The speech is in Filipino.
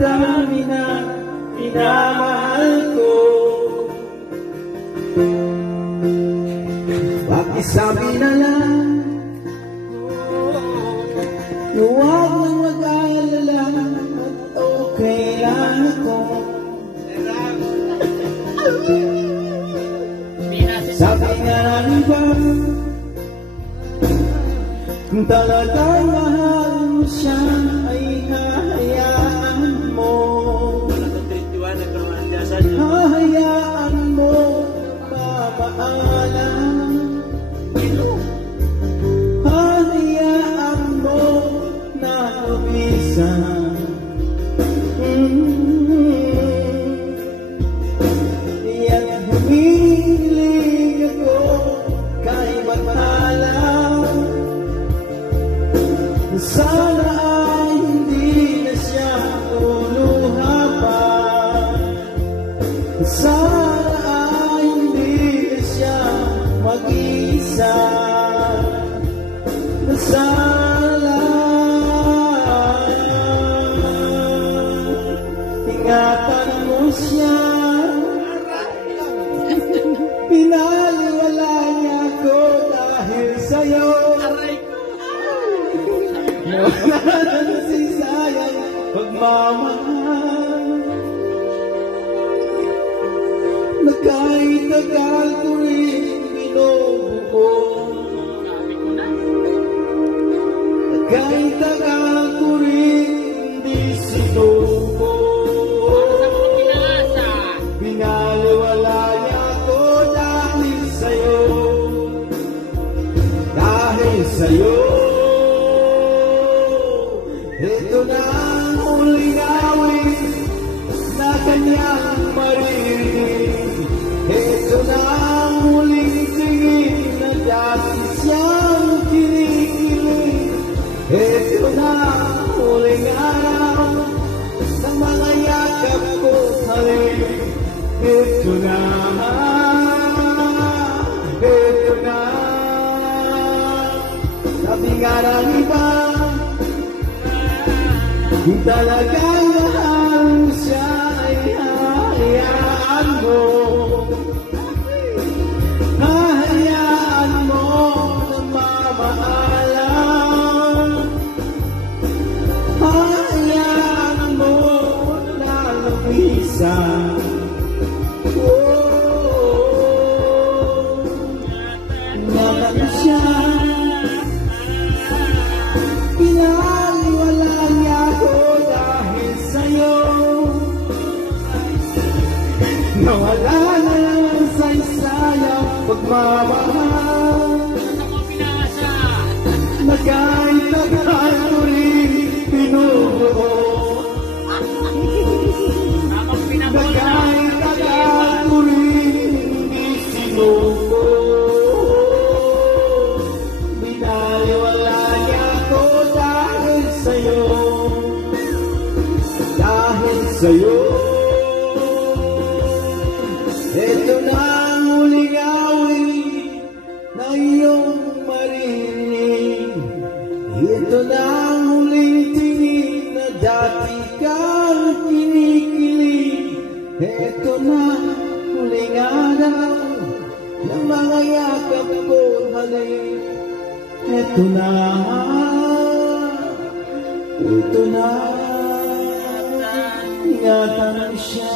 dami na minamahal ko. Bakit sabi na lang huwag nang mag-alala at okay lang ako. Sabi nga ng iba, kung talagang mahal mo siya ay hahayaan mo. Hahayaan mo mamaalam. Hahayaan mo na lumisan. Yan humiling ako kay Batala. Sana ay hindi na siya luluha pa. Sana ay hindi na siya mag-isa. Sana ingatan mo siya. Pinaliwala niya ako dahil sa'yo. Wala na nasisayang pagmamahal na kahit tagal ko rin binubuo. Na kahit tagal ko rin hindi sinuko. Pinaliwala niya ako dahil sa'yo. Dahil sa'yo. Ito na ang huling awit na kanyang maririnig. Ito na ang huling tingin na dati siyang kinikilig. Ito na ang huling araw ng mga yakap ko halik. Ito na, ito na. Sabi nga ng iba, kung talagang mahal mo siya ay hahayaan mo. Hahayaan mo na mamaalam. Hahayaan mo na lumisan. Ingatan mo siya. Pinaliwala niya ako dahil sa'yo. Nawala na lang sa isayang pagmamahal na kahit tagal ko rin binubuo. Na kahit tagal ko rin hindi sinuko. Pinaliwala niya ako dahil sa'yo. Dahil sa'yo. Ito na ang huling awit na iyong maririnig. Ito na ang huling tingin na dati kang kinikilig. Ito na huling araw ng mga yakap ko halik. Ito na, ito na, ingatan mo siya.